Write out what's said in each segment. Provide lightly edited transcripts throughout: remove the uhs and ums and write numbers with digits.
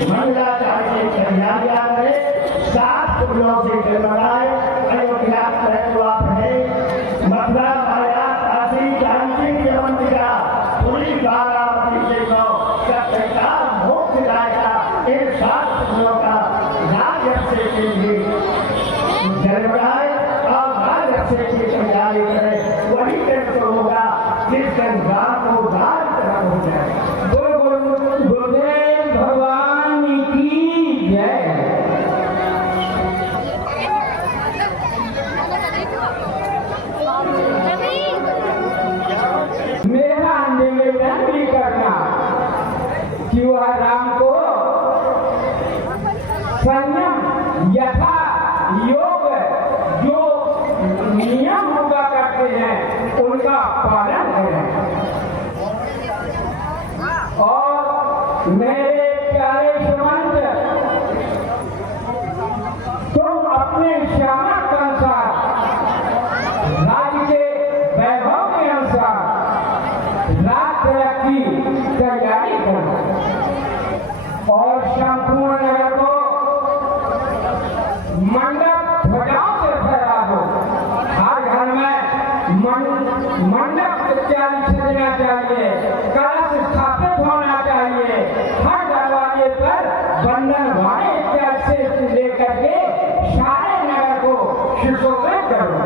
मंगलाचार्य कन्या में 7 टुकड़ों से जन्माए अयोध्या है मथुरा माया काशी जानकी जवंतिका पूरी बारावती से सत्यता मोक्ष दायका इन 7 टुकड़ों का राजस्य के लिए जन्माए और राजस्य की तैयारी करें वही व्यक्ति होगा जिस दिन राम को राज तरह हो जाए। गुरुदेव भगवान की जय। मेरा निवेदन भी करना कि वह राम को संयम यथा योग जो नियम हुआ करते हैं उनका पालन करें। और मेरे प्यारे सुमंत तुम अपने श्यामक अनुसार राज्य के वैभव के अनुसार रात की तैयारी करो और संपूर्ण नगर को मंडप ध्वजाओं से फहरा दो। हर घर में मंडप इत्यादि सजना चाहिए, कलश स्थापित होना चाहिए, हर दरवाजे पर बंधन वाले इत्यादि से लेकर के सारे नगर को सुशोभित करो।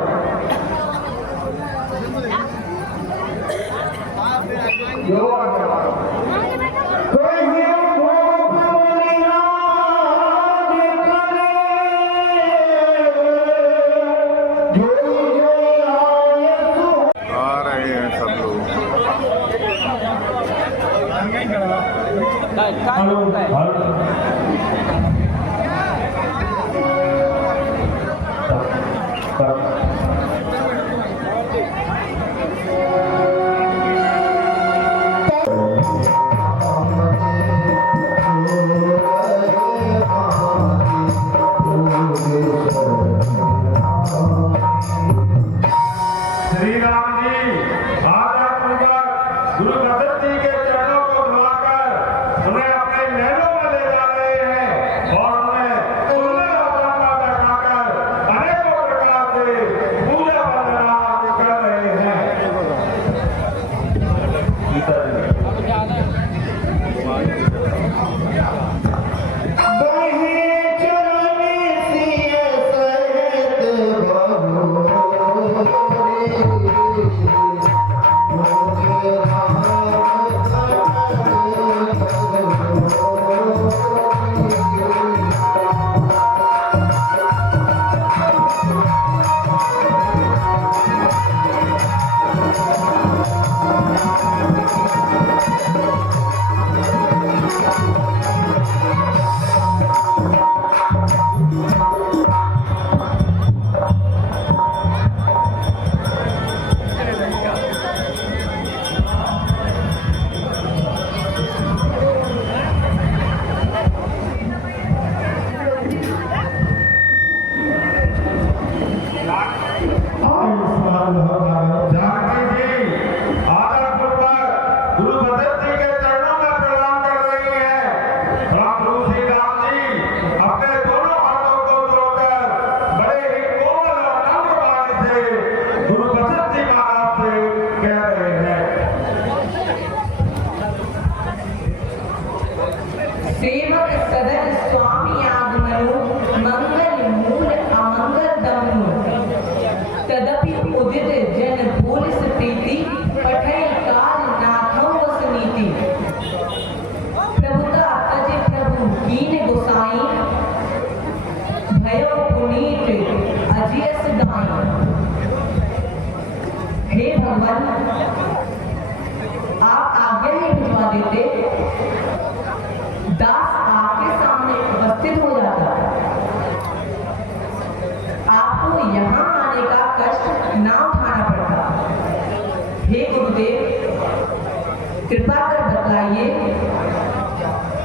कृपा कर बताइए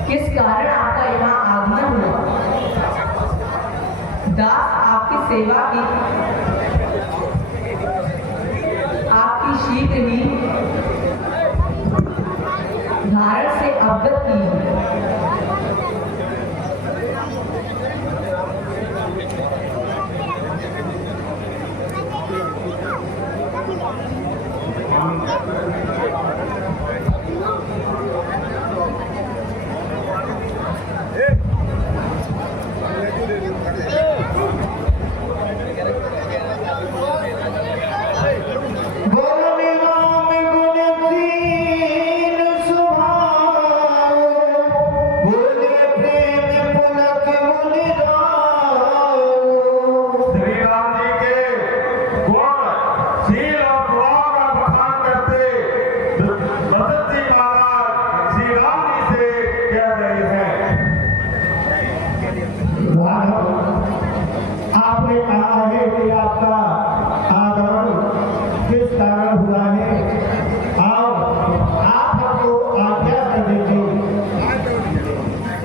किस कारण आपका यहाँ आगमन हुआ। दास आपकी सेवा की, आपकी शीघ्र ही धारण से अवगत की।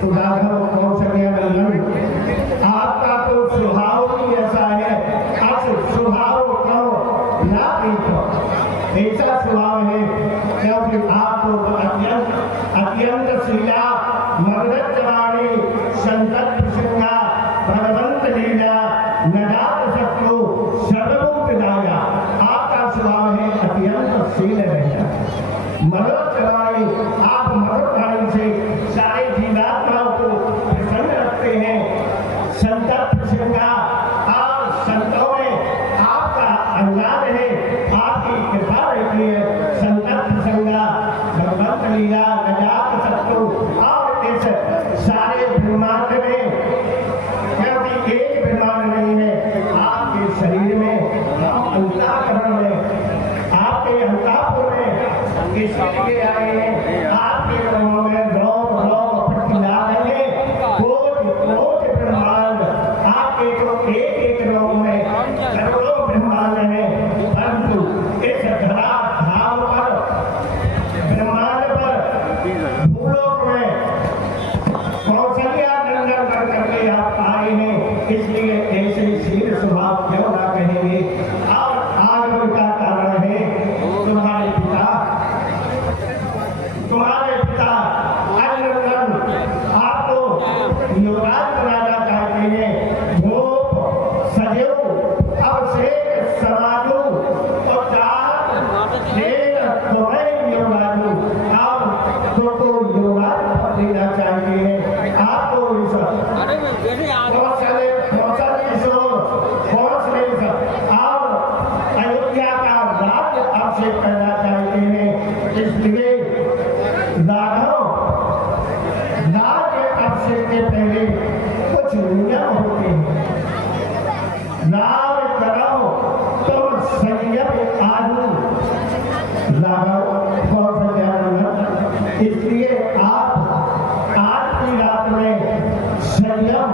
राघव कौशल्या नंदन, आपका तो स्वभाव ही ऐसा है, अस स्वभाव कहो ना पीछो, ऐसा स्वभाव है, क्योंकि आप तो अत्यंत शीला मगरत जवानी संतत प्रसंगा भगवंत लीला नजात सत्यो सर्वभूत दाया, आपका स्वभाव है अत्यंत शील रहना मगरत जवानी, आप मगरत वाणी से सारे जीवात्माओं को प्रसन्न रखते हैं, संतत प्रसंगा आप संतों में आपका अनुराग है, आपकी कृपा रहती है, संतत प्रसंगा भगवंत लीला नजात सत्यो, और इस सारे ब्रह्मांड में क्योंकि एक ब्रह्मांड नहीं है, आपके शरीर में हम अंतःकरण में आपके अंतापुर में इसके लिए आए हैं, आपके लोगों में लोग प्रतिला है, कोट ब्रह्मांड आपके तो एक लोग में करोड़ों ब्रह्मांड है, परंतु इस धरा धाम पर ब्रह्मांड पर भूलोक में कौशल्या नंदन कर करके आप आए हैं, इसलिए ऐसे शील स्वभाव क्यों ना कहेंगे। और आगमन का कारण है तुम्हारे पिता अनंदन आपको युवराज बनाना चाहते हैं, भूप सजो अवशेष समाजो और तुम्हें युवराजो आप तुमको युवराज देना चाहते हैं, आपको इस अयोध्या का राज्य अभिषेक करना चाहते हैं, इसलिए राघव राज्य अभिषेक के पहले कुछ नियम होते हैं, राम करो तुम संयम आदमी राघव कौशल्यानंदन, इसलिए आप आज की रात में संयम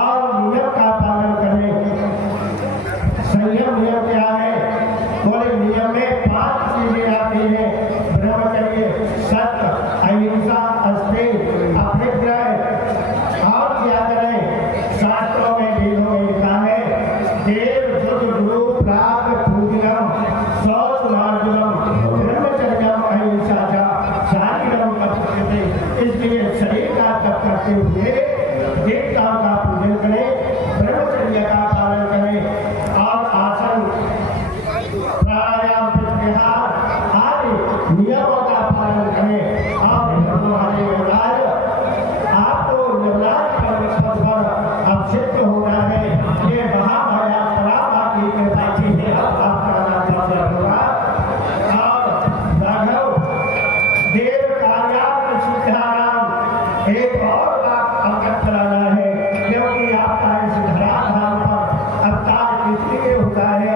और नियम का पालन करें। संयम नियम क्या है? बोले नियम में 5 चीजें आती हैं, ब्रह्मचर्य, सत्य, अहिंसा, अस्तेय, अपरिग्रह। और क्या करें? शास्त्रों में वेदों में लिखा है, देव शुद्ध गुरु प्राप्त पूजनम शौच मार्जनम ब्रह्मचर्यम अहिंसा चा शारीरम कर्तव्य, इसलिए शरीर का तप करते हुए देवताओं का पूजन करें, ब्रह्मचर्य का पालन करें और आसन प्राणायाम विहार आदि नियमों का पालन करें। और हमारे युवराज आपको युवराज पद पर अभिषिक्त होना है, ये महामाया परामा की कृपा है, आपका नाम होगा। और राघव देव कार्यात्म सिद्धाराम एक और बात अवगत कराना है, क्योंकि आपका इस धराधाम पर अवतार इसलिए हुआ है,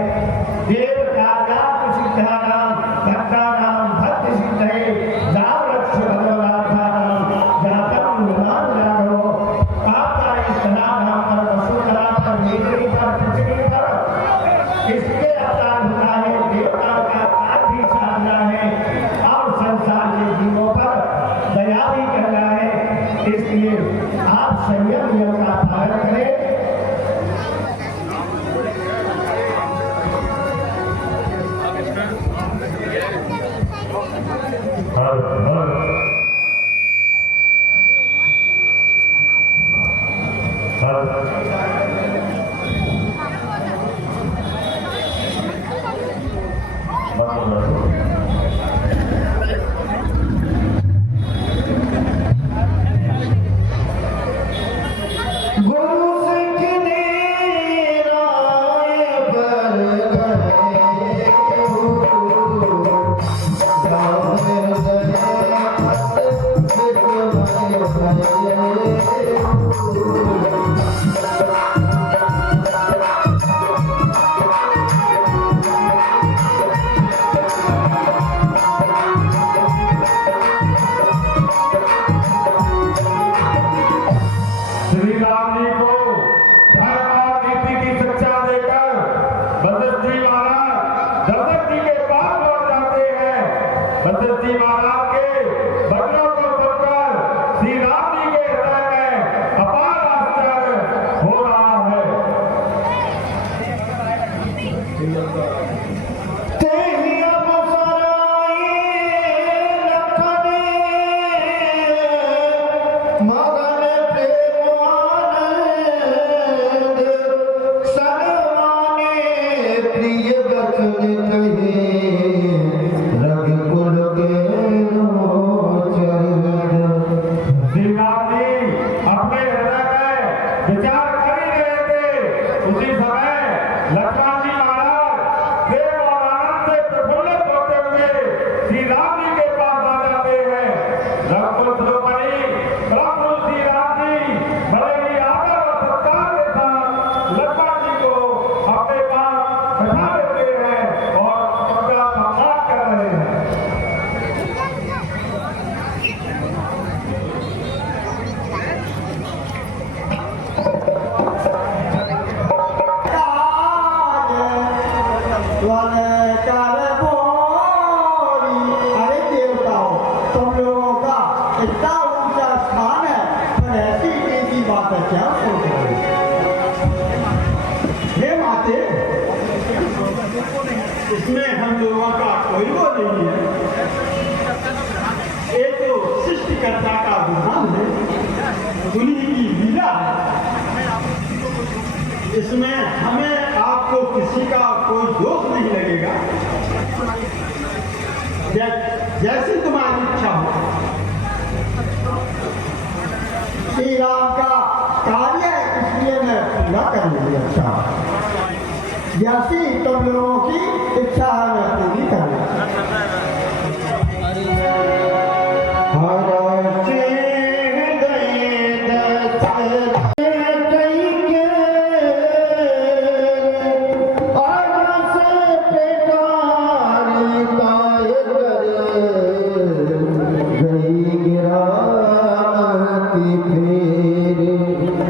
देव कार्यात्म सिद्धाराम भक्तानाम भक्ति सिद्धये राम रक्ष भगवनाथानाम जातम निमान राघव, आपका इस धराधाम पर वसुंधरा पर मेघरी पर पृथ्वी पर इसलिए अवतार हुआ है, देवताओं का काज भी साधना है और संसार के जीवों पर दया भी करना है, इसलिए आप संयम नियम का पालन करें। गुरु सिखने राय पर गए अपने हृदय में विचार कर ही रहे थे, उसी समय लक्ष्मण जी महाराज देव और आनंद से प्रफुल्लित होते हुए श्री राम जी के पास आ जाते हैं। रघुकुल द्रौपदी प्रभु श्री राम जी बड़े ही आदर और सत्कार के साथ लक्ष्मण जी को अपने पास बैठा देते हैं और उनका सम्मान कर रहे हैं। अरे देवताओं, तुम लोगों का इतना ऊंचा स्थान है, पर ऐसी नीति बात क्या सोच रहे हो? हे माते, इसमें हम लोगों का कोई वो नहीं है। ये तो सृष्टिकर्ता का विधान है, उन्हीं की लीला है। इसमें हमें आपको किसी का कोई दोष नहीं लगेगा। जैसी तुम्हारी इच्छा हो। श्री राम का कार्य इसलिए मैं पूरा करने की इच्छा, जैसी तुम लोगों की इच्छा है मैं पूरी करूँ।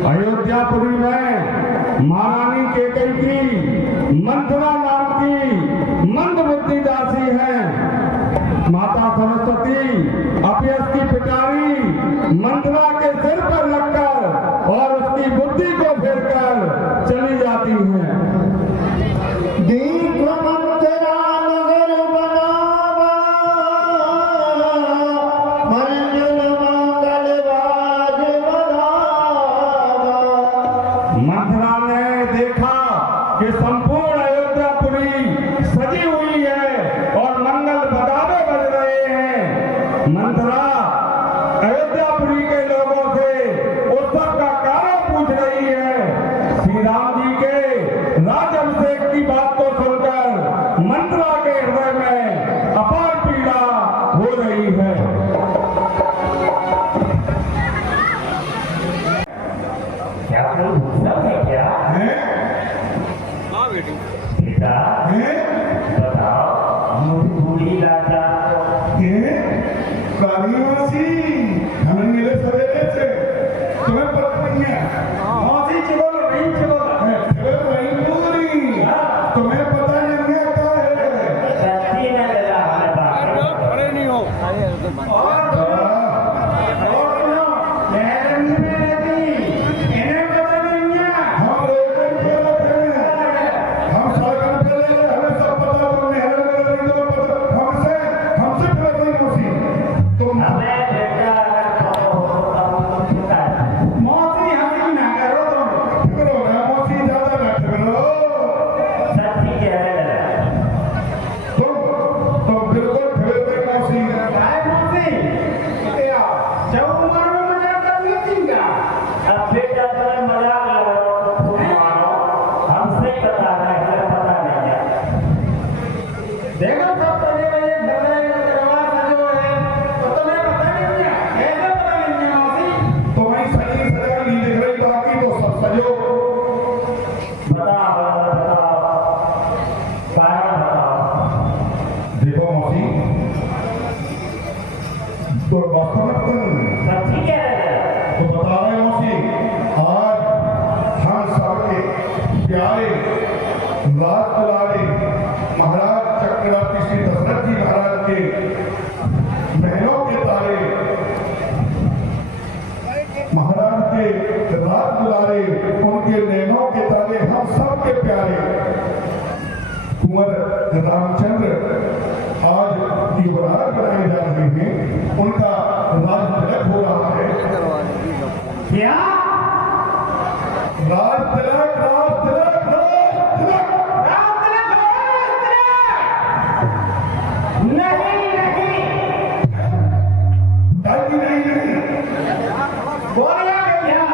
अयोध्यापुरी में महारानी केकई की मंथरा नाम की मंदबुद्धि दासी है। माता सरस्वती अपयस की पिटारी मंथरा के सिर पर लगकर और उसकी बुद्धि को फेरकर चली जाती है। दीप मंथरा नगर बनावा, मंजुल मंगल बाज बनावा। मंथरा ने देखा कि संपूर्ण अयोध्यापुरी सजी हुई है और मंगल बजावे बज रहे हैं। मंथरा अयोध्यापुरी के लोगों से उत्सव का कारण पूछ रही है। श्री राम जी के राजाभिषेक की बात को सुनकर मंथरा के हृदय में अपार पीड़ा हो रही है। क्या कोई भूसा है क्या? बेटा बताओ, मुझे बूढ़ी लाचा हमें मिले सवेरे से तुम्हें पता नहीं है। मौसी चलो नहीं चलो तुम्हें पता नहीं है क्या है। सच्ची न लगा हमारे बाप। अरे नहीं हो और सुनो, लहरन में रहती, इन्हें पता नहीं है। हम लोग हम सरकार पे ले रहे, हमें सब पता। तुमने हमसे फिर कोई मौसी तुम हमें बेटा मौसी हंसी ना करो तुम। फिरो ना मौसी, ज्यादा ना फिरो। सच्ची कह रहे हैं। तुम बिल्कुल फिरते मौसी। काय मौसी? जब उम्र में मजाक करनी थी क्या? अब बेटा तुम्हें मजाक लग रहा हो तो खूब मारो। हमसे पता है, हमें पता नहीं है। देखो सब बजे बजे दरवाजा जो है तो तुम्हें पता नहीं है। कैसे पता नहीं है मौसी? तुम्हारी सही सजा नहीं दिख रही, बाकी तो सब सजो। बताओ कारण बताओ। देखो मौसी, तो वास्तव में पता नहीं है। सच्ची कह रहे हैं। तो बता रहे मौसी, आज हम सबके प्यारे राज दुलारे महाराज चक्रवर्ती श्री दशरथ जी महाराज के बहनों के तारे, महाराज के राज दुलारे, उनके नैनों के तारे, हम सबके प्यारे कुंवर रामचंद्र आज युवराज बनाए जा रहे हैं। उनका राज तिलक हो रहा है। क्या? राज तिलक, राज तिलक, राज तिलक। नहीं नहीं नहीं नहीं नहीं, बोला क्या?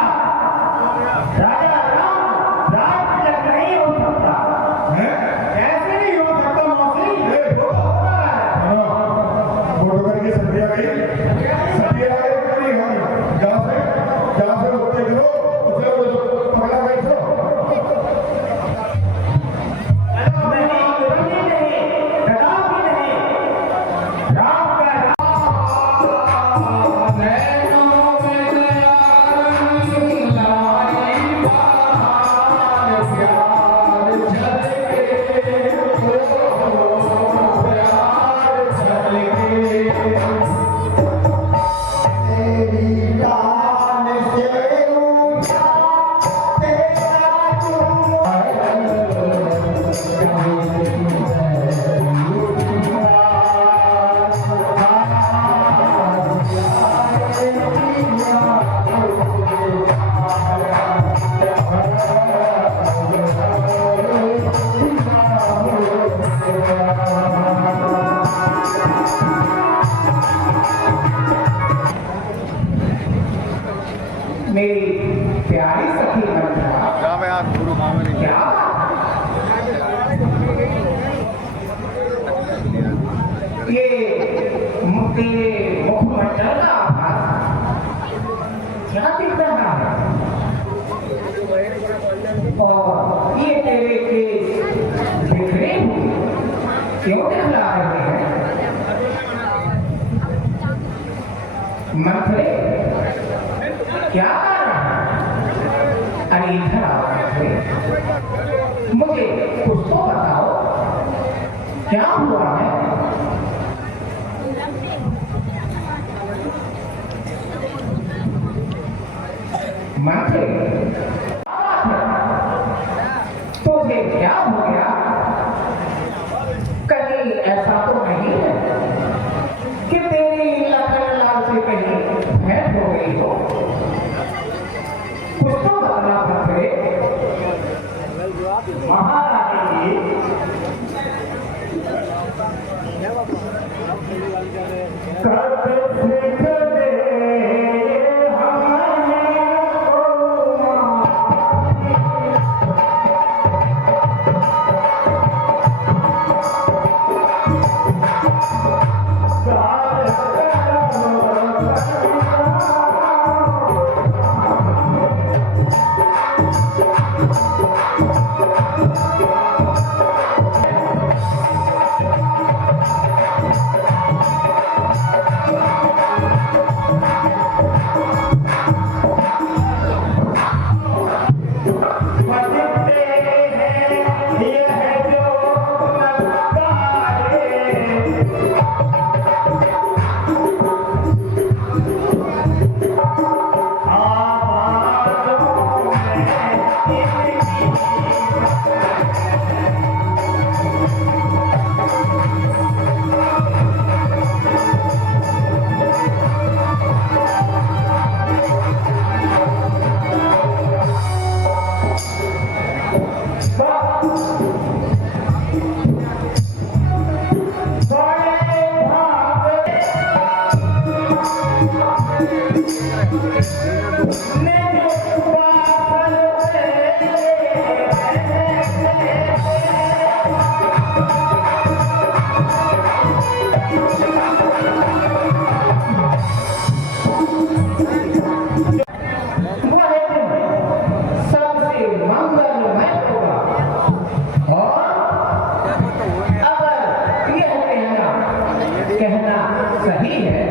प्यारी सखी मंथरा, क्या ये तेरे मुखमंडल का आभास क्या दिख रहा है? और ये तेरे केस बिखरे हुए क्यों दिखला रहे हैं? मंथरे, क्या कर रहा है? अरे इधर आओ मंथरे, मुझे कुछ तो बताओ, क्या हुआ है? मंथरे, तुझे क्या हो गया? कहीं ऐसा तो नहीं है कि तेरी लखन लाल से कहीं भेंट हो गई हो? कुछ तो बता मंथरे। महारानी जी, कहना सही है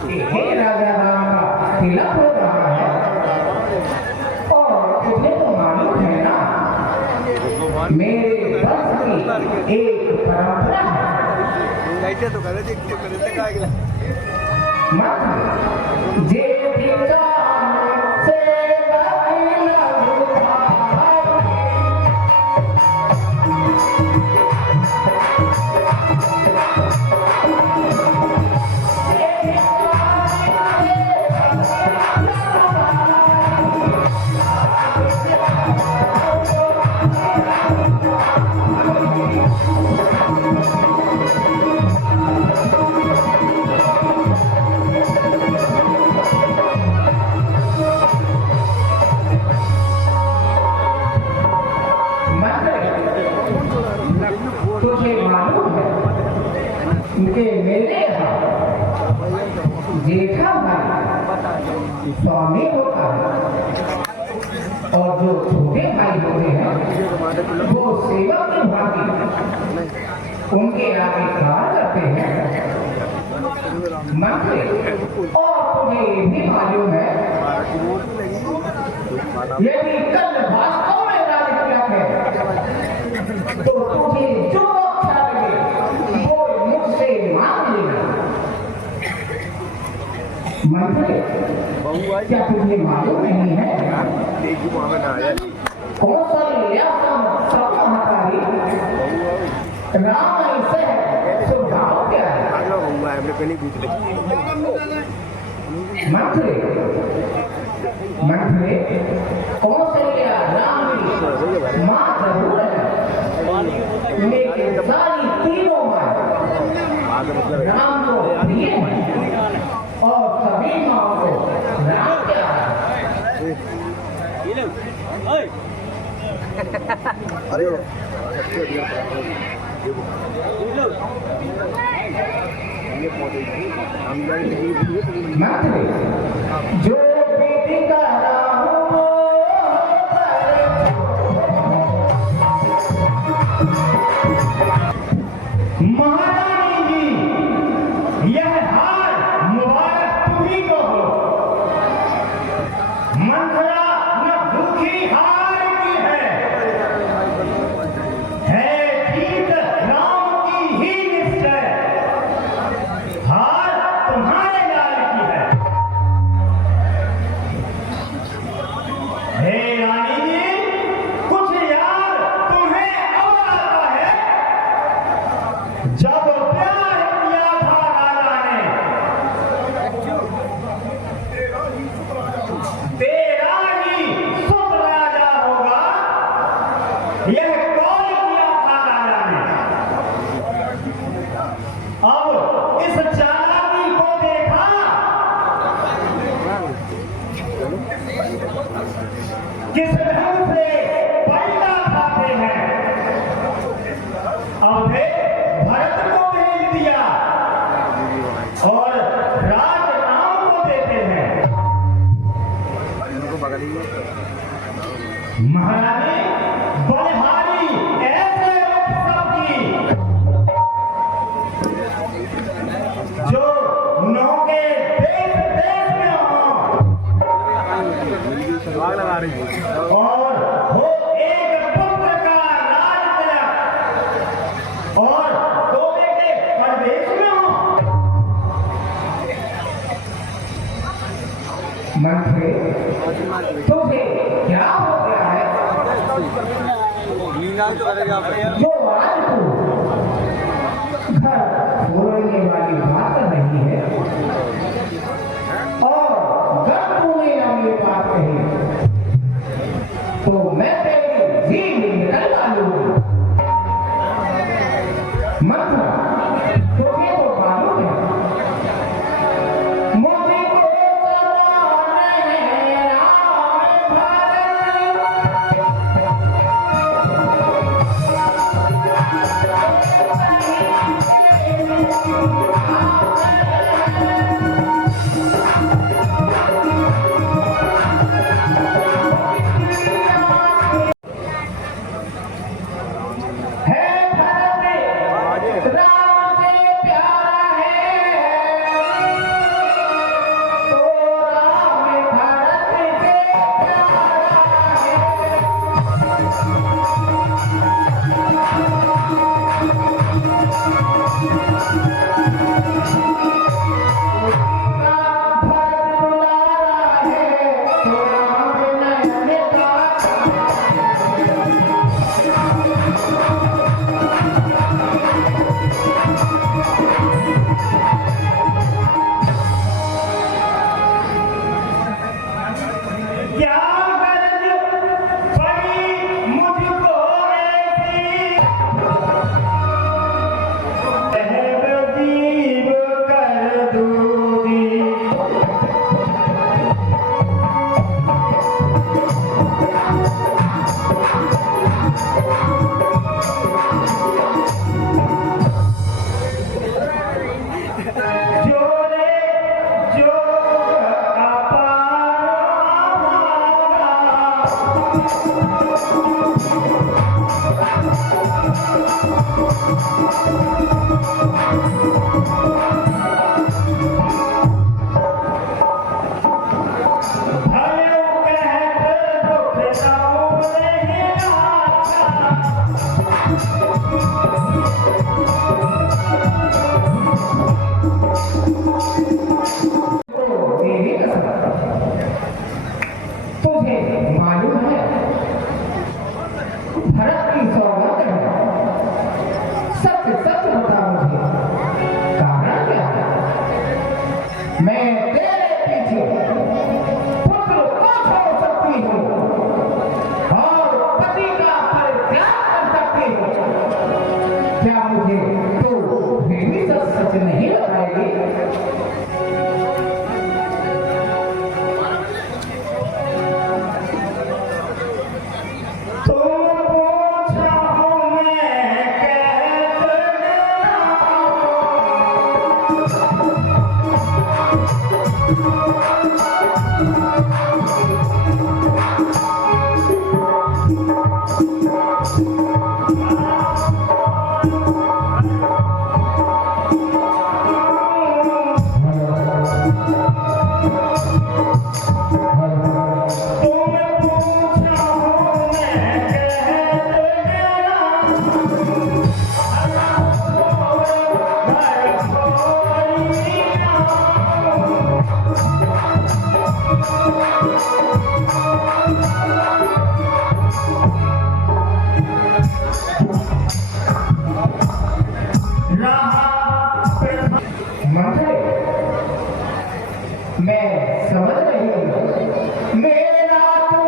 कि हे राजा राम का तिलक हो रहा है, और तुझे तो मालूम है ना, मेरे वंश की एक परंपरा है। मत जे पिता से तुझे मालूम है कि मेरे यहाँ जेठा भाई स्वामी होता है, और जो छोटे भाई होते हैं वो सेवक की भांति उनके आगे कार्य करते हैं। मंत्री, और तुझे ये भी मालूम है यदि कल वास्तव में राजतिलक है तो तुझे जो अच्छा लगे वो मुझसे मांग लेना। मंत्री, क्या तुझे मालूम नहीं है कौशल्या समहतारी राम से सुझाव क्या है? मंत्री, मंत्री, कौशल्या राम की माँ जरूर है, लेकिन सारी तीनों माँ राम को प्रिय है, और सभी माँ को राम प्यारा है। मंत्री जो बेटी का महारानी जी, यह हार मुबारक तुम्ही को हो। मंथरा न भूखी हार की है जीत राम की ही निश्चय। हार तुम्हारे लाल की है। हे रानी जी, कुछ याद तुम्हें अब आता है जब प्यार किया था राजा ने। तेरा ही सुत राजा होगा, यह कौन किया था राजा ने। अब इस चालाकी को देखा, किस ढंग से पलटा खाते हैं। अब वे भरत को भेज दिया और राज राम को देते हैं। महारानी बलिहारी ऐसे उत्सव की जो नौके देश देश में हो और हो एक पुत्र का राज तिलक और दो बेटे परदेश में हो। मंत्री तुझे क्या हो गया है जो आज तू घर छोड़ने वाली बात नहीं है। और जब तूने अब ये बात कही तो मैं तेरी जीभ निकल डालूंगा। मंथरा तुझे तो मालूम है मुझे को सच सच बता मुझे कारण क्या मैं समझ रही हूँ मेरा तू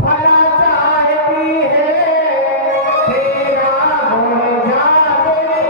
भला चाहती है तेरा गुण जान लिया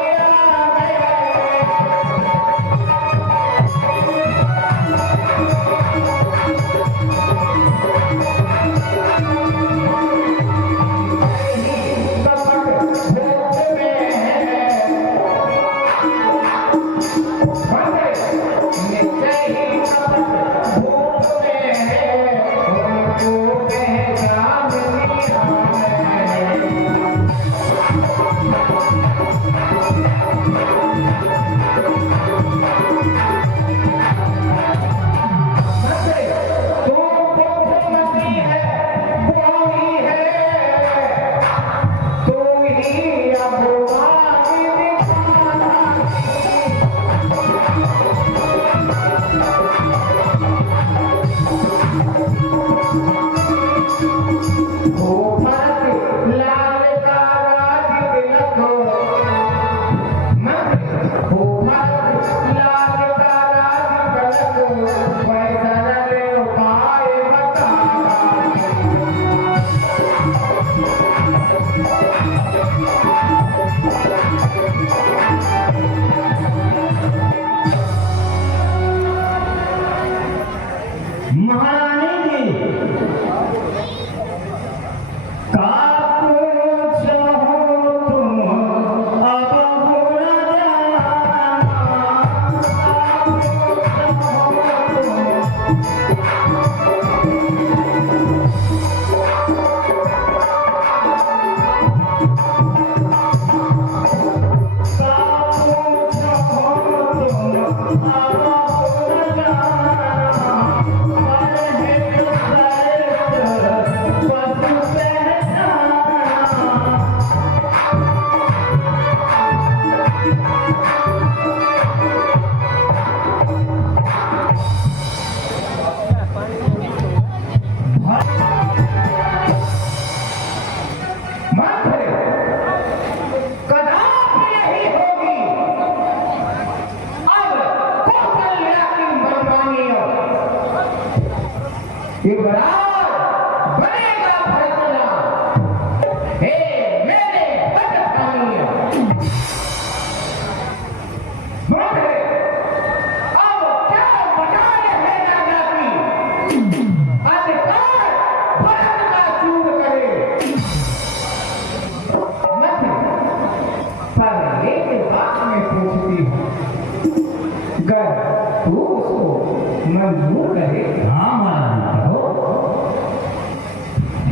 मंजूर रहे। हाँ महाराज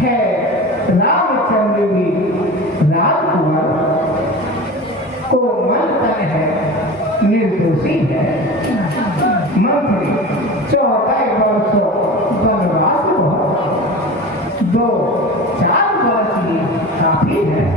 है रामचंद्र भी राजकुमार को मनता है, निर्दोषी है। मंत्री 14 वर्ष वनवास हुआ, 2-4 वर्ष ही काफी है।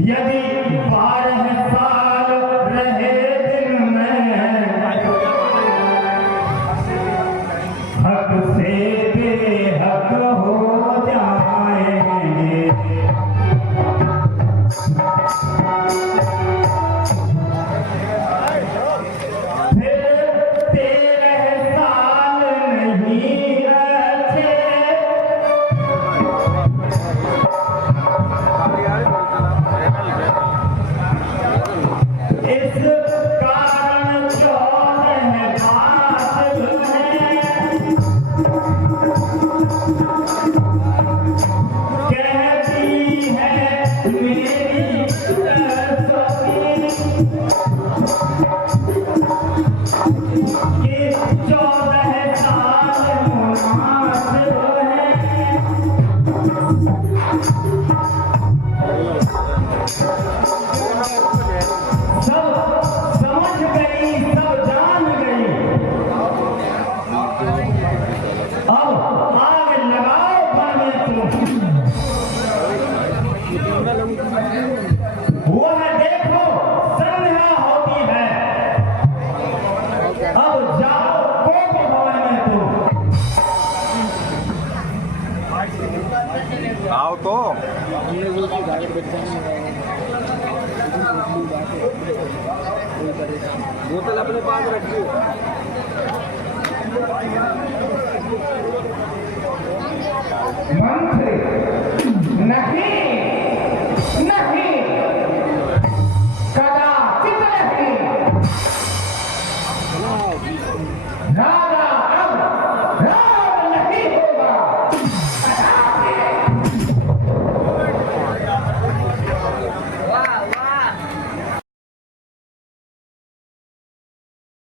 यदि 12 साल रहे दिन में हक से बेहक हो जाएंगे। फिर 13 साल नहीं अच्छे, इस कारण 14 बात कहती है मेरी सरस्वती कि 14 साल मुनासिब है। सब समझ गई, सब जान गई। अब आग लगाओ घर में तुम, वह देखो संध्या होती है। अब जाओ कोप भवन में तुम। आओ तो बोतल अपने पास रखिए। मंत्र